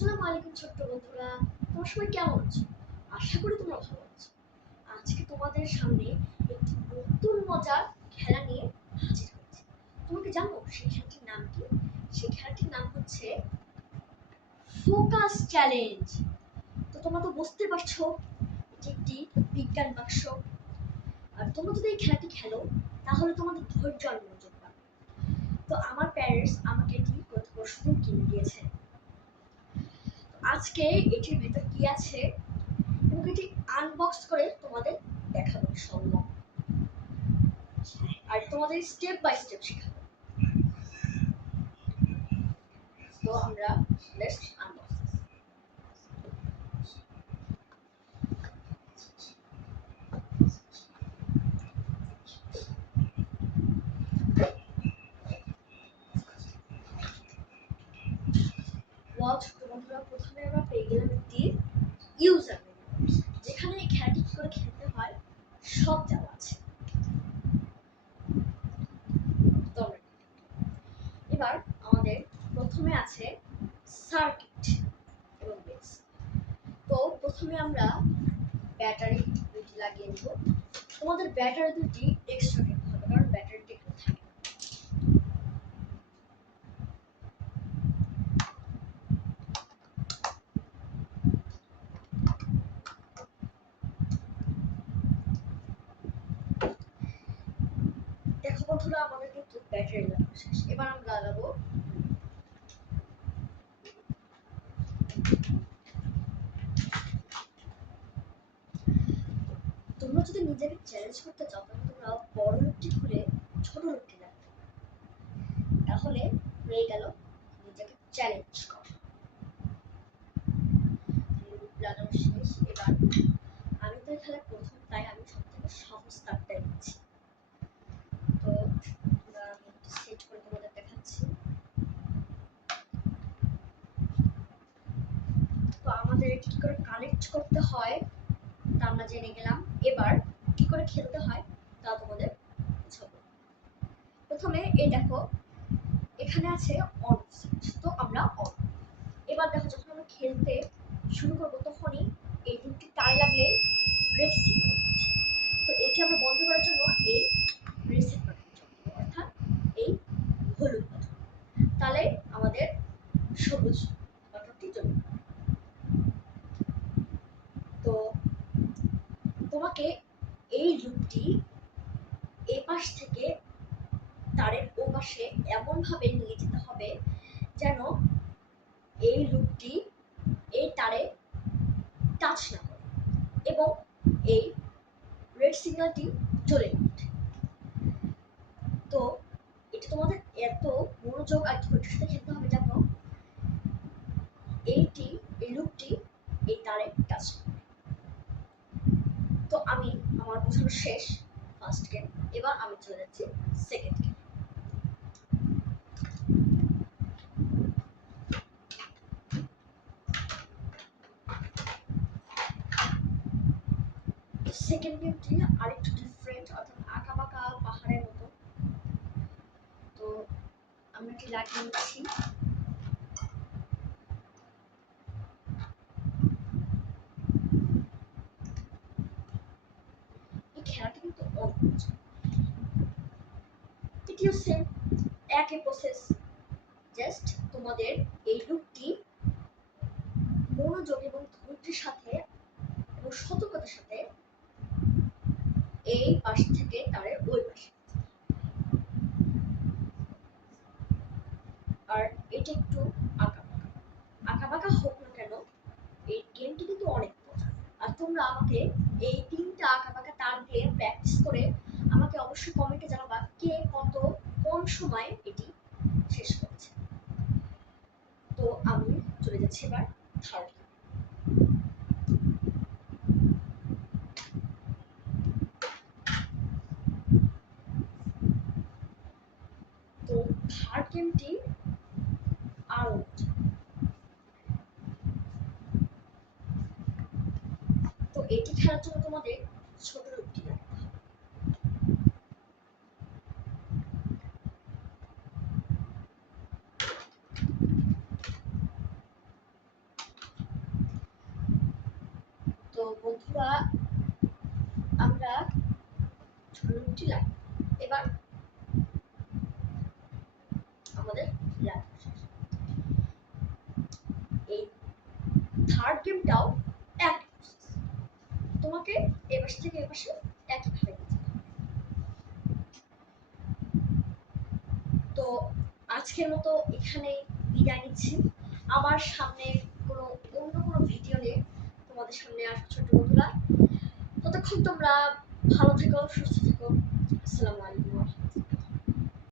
আসসালামু আলাইকুম ছোট্ট বন্ধুরা, তোমার সবাই কেমন আছো? আশা করি তোমরা ভালো আছো। আজকে তোমাদের সামনে একটি নতুন মজার খেলা নিয়ে হাজির হয়েছি। তোমরা কি জানো সেই খেলাটির নাম কি? সেই খেলাটির নাম হচ্ছে ফোকাস চ্যালেঞ্জ। তো তোমরা তো বুঝতে পারছো এটি একটি বিজ্ঞান বাক্স। আর তোমরা যদি এই খেলাটি খেলো তাহলে তোমাদের ধৈর্য আর মনোযোগ বাড়বে। তো আমার প্যারেন্টস আমাকে এটি গত পরশুদিন কিনে দিয়েছে। আজকে এটির ভেতর কি আছে এবং এটি আনবক্স করে তোমাদের দেখাবো ইনশাআল্লাহ, আর তোমাদের স্টেপ বাই স্টেপ শেখাবো। তো আমরা লেটস আনবক্স। ওয়াচ বন্ধুরা, প্রথমে আমরা পেয়ে গেলাম একটি ইউজার ম্যানুয়াল, যেখানে এই খেলাটি কি করে খেলতে হয় সব দেওয়া আছে। তো এবার আমাদের প্রথমে আছে সার্কিট এবং বেস। তো প্রথমে আমরা ব্যাটারি দুটি লাগিয়ে নিব। তোমাদের ব্যাটারি দুটি এক্সট্রা কিনতে হবে, কারণ ব্যাটারিটি একটু থাকে। দেখো বন্ধুরা, আমাদের কিন্তু ব্যাটারি লাগানো শেষ। এবার আমরা লাগাবো তোমরা যদি নিজেকে চ্যালেঞ্জ করতে চাও তাহলে তোমরা বড় লোকটি খুলে ছোট লোকটি লাগাবে, তাহলে হয়ে গেল নিজেকে চ্যালেঞ্জ করা। লাগানো শেষ। এবার আমি তো এখানে প্রথম, তাই আমি সব থেকে সহজ তারটাই নিচ্ছি। তো সেট করে তোমাদের দেখাচ্ছি। তো আমাদের কি করে কানেক্ট করতে হয় তা আমরা জেনে গেলাম। এবার কি করে খেলতে হয় তা তোমাদের বুঝাবো। প্রথমে এই দেখো, এখানে আছে অন সুইচ, তো আমরা অন। এবার দেখো, যখন আমরা খেলতে শুরু করবো তখনই এই দুটি তারে লাগলে রেড সিগন্যাল হচ্ছে। তো এটি আমরা বন্ধ করার জন্য এই রিসেট বাটন চাপ দেবো, অর্থাৎ এই হলুদ বাটন। তাহলে আমাদের সবুজ বাটনটি জ্বলবে। তো তোমাকে এই লুপটি এই পাশ থেকে তারের ও পাশে এমনভাবে নিয়ে যেতে হবে যেন এই লুপটি এই তারে টাচ না করে এবং এই রেড সিগন্যালটি জ্বলে ওঠে। তো এটা তোমাদের এত মনোযোগ আর ধৈর্যের সাথে খেলতে হবে যেন এই লুপটি এই তারে টাচ করে। তো আমি আমার বোঝানো শেষ ফার্স্ট গেম। এবার আমি চলে যাচ্ছি সেকেন্ড গেম। সেকেন্ড গেমটি আরেকটু ডিফারেন্ট, অর্থাৎ আঁকা বাঁকা পাহাড়ের মতো। তো আমি এটি লাগিয়ে নিচ্ছি। এই খেলাটি কিন্তু অনেক, এটিও সেম একই প্রসেস। জাস্ট তোমাদের এই লুপটি মনোযোগ এবং ধৈর্যের সাথে এবং সতর্কতার সাথে এই পাশ থেকে তারের ওই পাশে। আর এটা একটু আঁকা বাঁকা, আঁকা বাঁকা হোক না কেন এই গেমটি কিন্তু অনেক মজা। আর তোমরা আমাকে এই তিনটা আঁকা বাঁকা তার দিয়ে প্র্যাকটিস করে আমাকে অবশ্যই কমেন্টে জানাবা কে কত কোন সময় এটি শেষ করেছে। তো আমি চলে যাচ্ছি এবার থার্ড। তো থার্ড গেমটি আরো মজা। তো এটি খেলার জন্য তোমাদের ছোট লোকটি লাগবে। বন্ধুরা, আমরা ছোট উঠিলাম। এবার আমাদের এই থার্ড গেমটাও এক তোমাকে এপাশ থেকে এপাশে একইভাবে। তো আজকের মতো এখানে বিদায় নিচ্ছি। আমার সামনে অন্য কোনো ভিডিও নিয়ে তোমাদের সামনে আসবো ছোট বন্ধুরা। ততক্ষণ তোমরা ভালো থেকো, সুস্থ থেকো। আসসালামু আলাইকুম।